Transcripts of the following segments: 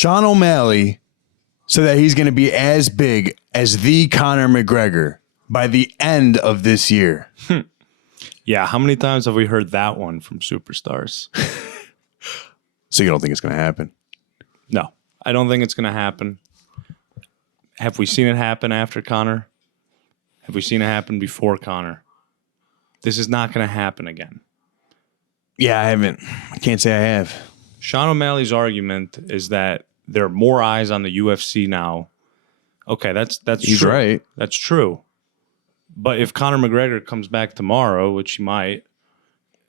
Sean O'Malley said that he's going to be as big as the Conor McGregor by the end of this year. Yeah, how many times have we heard that one from superstars? So you don't think it's going to happen? No, I don't think it's going to happen. Have we seen it happen after Conor? Have we seen it happen before Conor? This is not going to happen again. Yeah, I haven't. I can't say I have. Sean O'Malley's argument is that there are more eyes on the UFC now. Okay, that's He's true. right. That's true. But if Conor McGregor comes back tomorrow, which he might,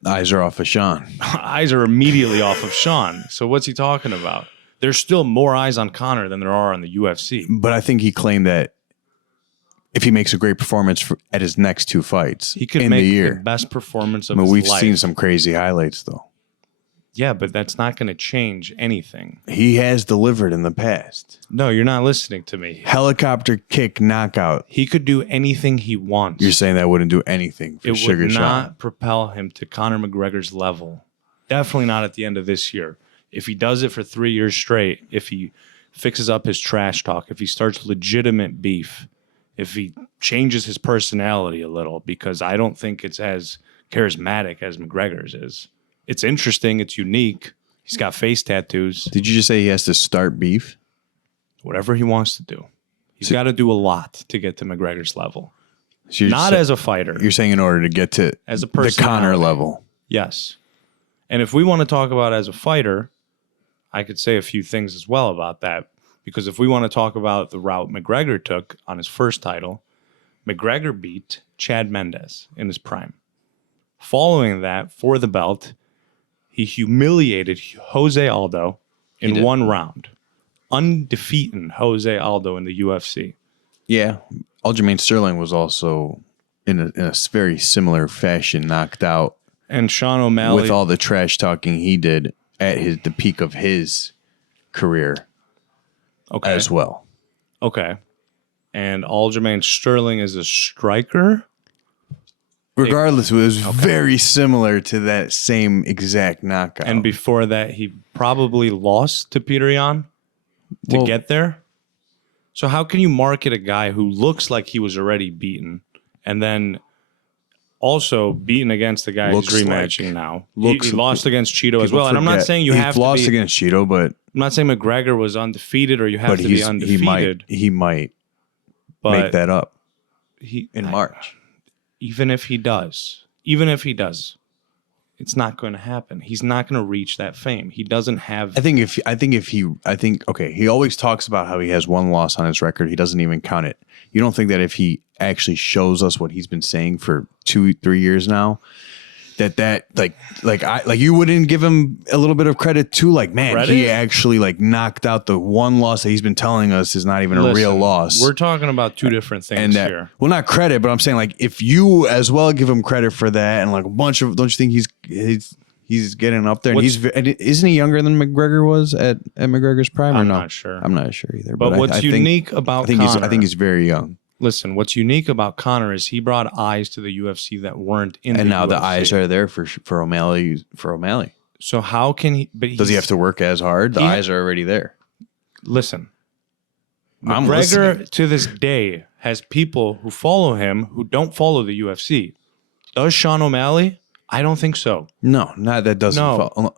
Eyes are off of Sean. eyes are immediately off of Sean. So what's he talking about? There's still more eyes on Conor than there are on the UFC. But I think he claimed that if he makes a great performance at his next two fights He could in make the year, the best performance of I mean, his we've life. seen some crazy highlights, though. Yeah, but that's not going to change anything. He has delivered in the past. No, you're not listening to me. Helicopter kick knockout. He could do anything he wants. You're saying that wouldn't do anything for It Sugar would Sean? not propel him to Conor McGregor's level. Definitely not at the end of this year. If he does it for 3 years straight, if he fixes up his trash talk, if he starts legitimate beef, if he changes his personality a little, because I don't think it's as charismatic as McGregor's is. It's interesting. It's unique. He's got face tattoos. Did you just say he has to start beef? Whatever he wants to do. He's got to do a lot to get to McGregor's level. So Not as a fighter. You're saying in order to get to As a the Conor personality. level. Yes. And if we want to talk about as a fighter, I could say a few things as well about that. Because if we want to talk about the route McGregor took on his first title, McGregor beat Chad Mendes in his prime. Following that, for the belt, he humiliated Jose Aldo in one round. Undefeated Jose Aldo in the UFC. Yeah. Aljamain Sterling was also in a very similar fashion knocked out And Sean O'Malley. with all the trash talking he did at the peak of his career as well. Okay. And Aljamain Sterling is a striker. Regardless, it was very similar to that same exact knockout. And before that, he probably lost to Petr Yan to get there. So how can you market a guy who looks like he was already beaten and then also beaten against the guy he's rematching now? He lost against Cheeto as well. And I'm not saying you have to lost against Cheeto, but I'm not saying McGregor was undefeated or you have to be undefeated. He might but make that up in March. Even if he does, it's not going to happen. He's not going to reach that fame. He doesn't have. He always talks about how he has one loss on his record. He doesn't even count it. You don't think that if he actually shows us what he's been saying for 2-3 years now, that you wouldn't give him a little bit of credit too? Like, man, he actually knocked out the one loss that he's been telling us is not even a real loss. We're talking about two different things here. Well, not credit, but I'm saying if you as well give him credit for that and a bunch of, don't you think he's getting up there? And isn't he younger than McGregor was at McGregor's prime? I'm not sure. I'm not sure either. But what's unique about Conor? I think he's very young. Listen, what's unique about Conor is he brought eyes to the UFC that weren't in the UFC. And now the eyes are there for O'Malley. So how can he? But does he have to work as hard? The eyes are already there. Listen, I'm McGregor listening. to this day has people who follow him who don't follow the UFC. Does Sean O'Malley? I don't think so. No, that doesn't.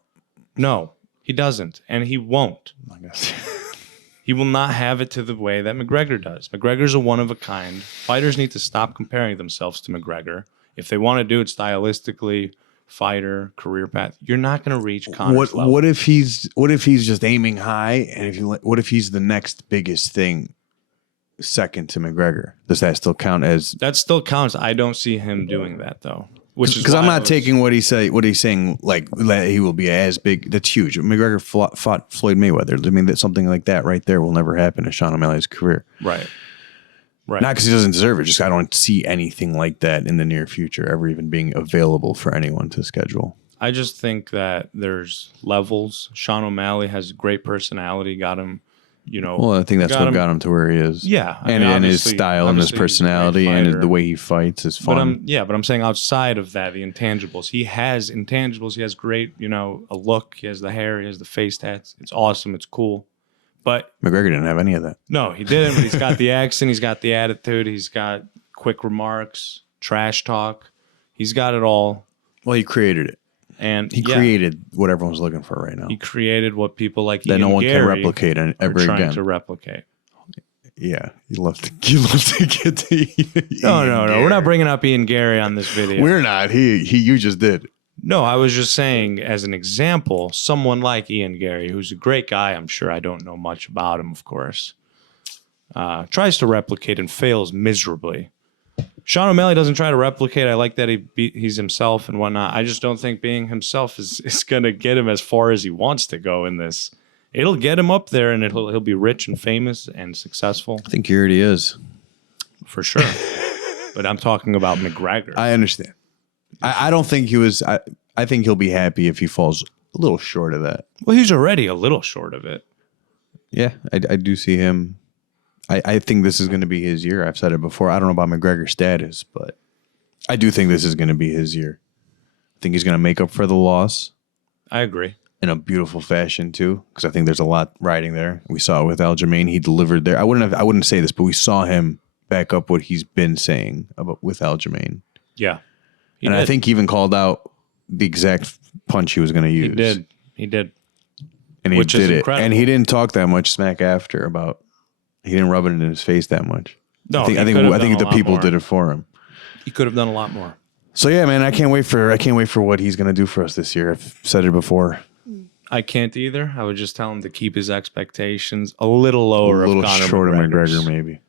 No, he doesn't, and he won't. I guess. He will not have it to the way that McGregor does. McGregor's a one-of-a-kind. Fighters need to stop comparing themselves to McGregor. If they want to do it stylistically, fighter, career path, you're not going to reach Conor's level. What if he's just aiming high, and what if he's the next biggest thing, second to McGregor? Does that still count as? That still counts. I don't see him doing that though. Because I'm not taking what he's saying that he will be as big. That's huge. McGregor fought Floyd Mayweather. I mean, that something like that right there will never happen in Sean O'Malley's career. Right. Not because he doesn't deserve it. Just I don't see anything like that in the near future ever even being available for anyone to schedule. I just think that there's levels. Sean O'Malley has a great personality. Got him. Well, I think that's what got him to where he is. Yeah, and his style and his personality and the way he fights is fun. But I'm saying outside of that, the intangibles. He has intangibles. He has great, a look. He has the hair. He has the face tats. It's awesome. It's cool. But McGregor didn't have any of that. no, he didn't. But he's got the accent. He's got the attitude. He's got quick remarks, trash talk. He's got it all. Well, he created it. And he created what everyone's looking for right now. He created what people like that Ian no one Gary can replicate ever are trying again. to replicate. Yeah, you love to get to. No. We're not bringing up Ian Gary on this video. We're not. You just did. No, I was just saying, as an example, someone like Ian Gary, who's a great guy, I'm sure. I don't know much about him, of course. Tries to replicate and fails miserably. Sean O'Malley doesn't try to replicate. I like that he's himself and whatnot. I just don't think being himself is going to get him as far as he wants to go in this. It'll get him up there, and he'll be rich and famous and successful. I think he already is. For sure. But I'm talking about McGregor. I understand. I don't think he was. I think he'll be happy if he falls a little short of that. Well, he's already a little short of it. Yeah, I do see him. I think this is going to be his year. I've said it before. I don't know about McGregor's status, but I do think this is going to be his year. I think he's going to make up for the loss. I agree. In a beautiful fashion too, because I think there's a lot riding there. We saw it with Aljamain. He delivered there. I wouldn't say this, but we saw him back up what he's been saying about with Aljamain. Yeah. And I think he even called out the exact punch he was going to use. He did. And he Which did is it. incredible. And he didn't talk that much smack after about. He didn't rub it in his face that much. No, I think the people did it for him. He could have done a lot more. So yeah, man, I can't wait for what he's going to do for us this year. I've said it before. I can't either. I would just tell him to keep his expectations a little lower. A little of Conor short of McGregor's. McGregor, maybe.